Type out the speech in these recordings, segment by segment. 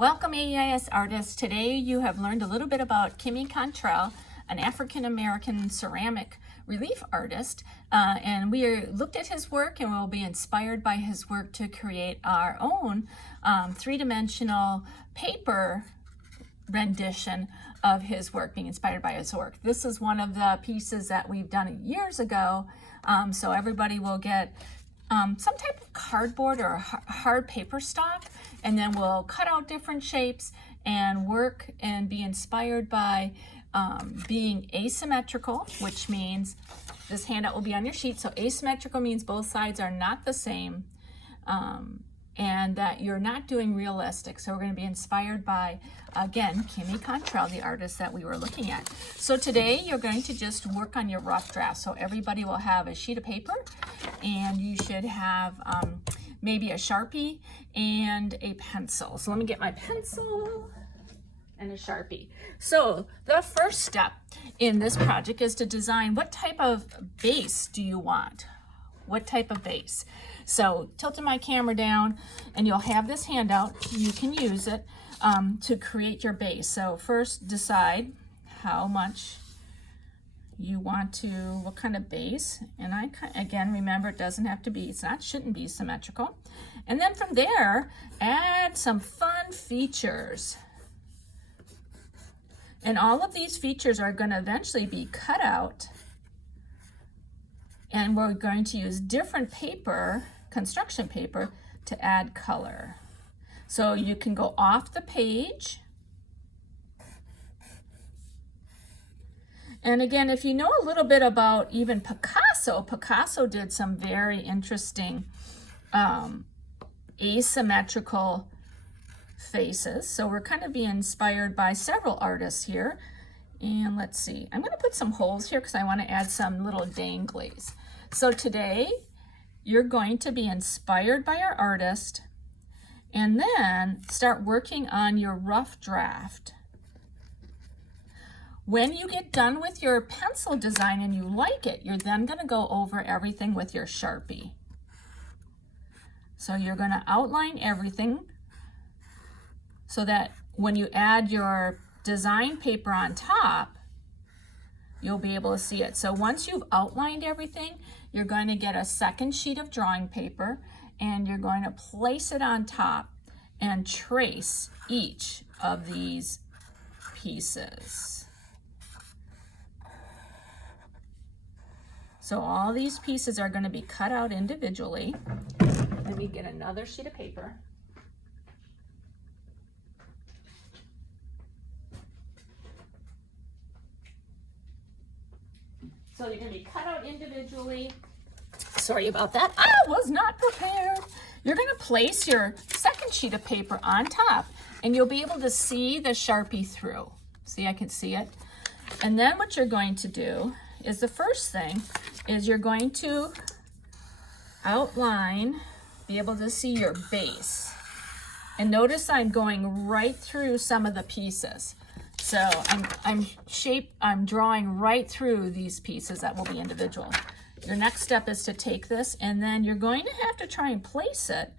Welcome AEIS artists. Today you have learned a little bit about Kimmy Cantrell, an African-American ceramic relief artist, and we looked at his work and we'll be inspired by his work to create our own three-dimensional paper rendition of his work, being inspired by his work. This is one of the pieces that we've done years ago, so everybody will get some type of cardboard or hard paper stock, and then we'll cut out different shapes and work and be inspired by being asymmetrical, which means this handout will be on your sheet. So asymmetrical means both sides are not the same, and that you're not doing realistic. So we're going to be inspired by, again, Kimmy Cantrell, the artist that we were looking at. So today you're going to just work on your rough draft. So everybody will have a sheet of paper, and you should have maybe a Sharpie and a pencil. So let me get my pencil and a Sharpie. So the first step in this project is to design what type of base do you want? What type of base? So tilting my camera down, and you'll have this handout. You can use it to create your base. So first decide how much you want to, what kind of base. And again, remember, it doesn't have to be, shouldn't be symmetrical. And then from there, add some fun features. And all of these features are going to eventually be cut out, and we're going to use different paper, construction paper, to add color. So you can go off the page. And again, if you know a little bit about even Picasso did some very interesting asymmetrical faces. So we're kind of being inspired by several artists here. And let's see, I'm going to put some holes here because I want to add some little danglies. So today you're going to be inspired by our artist and then start working on your rough draft. When you get done with your pencil design and you like it, you're then going to go over everything with your Sharpie. So you're going to outline everything so that when you add your design paper on top, you'll be able to see it. So once you've outlined everything, you're going to get a second sheet of drawing paper, and you're going to place it on top and trace each of these pieces. So all these pieces are going to be cut out individually. Let me get another sheet of paper. So you're going to be cut out individually. Sorry about that. I was not prepared. You're going to place your second sheet of paper on top, and you'll be able to see the Sharpie through. See, I can see it. And then what you're going to do is, the first thing is you're going to outline, be able to see your base. And notice I'm going right through some of the pieces. So I'm drawing right through these pieces that will be individual. Your next step is to take this, and then you're going to have to try and place it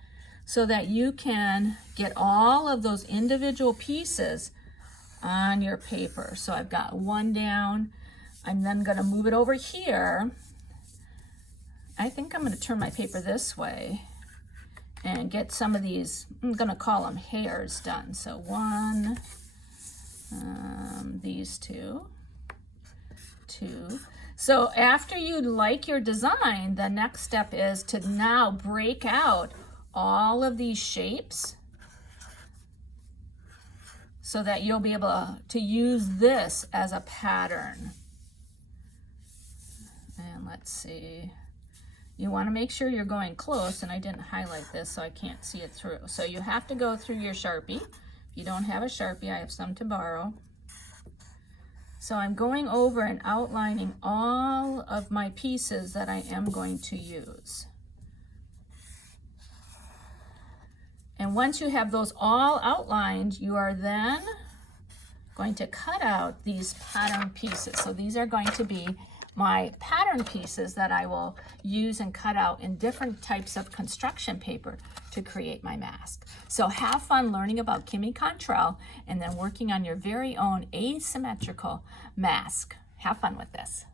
so that you can get all of those individual pieces on your paper. So I've got one down. I'm then going to move it over here. I think I'm going to turn my paper this way and get some of these, I'm going to call them hairs, done. So one, these two. So after you like your design, the next step is to now break out all of these shapes so that you'll be able to use this as a pattern. And let's see, you want to make sure you're going close, and I didn't highlight this so I can't see it through. So you have to go through your Sharpie. If you don't have a Sharpie, I have some to borrow. So I'm going over and outlining all of my pieces that I am going to use. And once you have those all outlined, you are then going to cut out these pattern pieces. So these are going to be my pattern pieces that I will use and cut out in different types of construction paper to create my mask. So have fun learning about Kimmy Cantrell and then working on your very own asymmetrical mask. Have fun with this.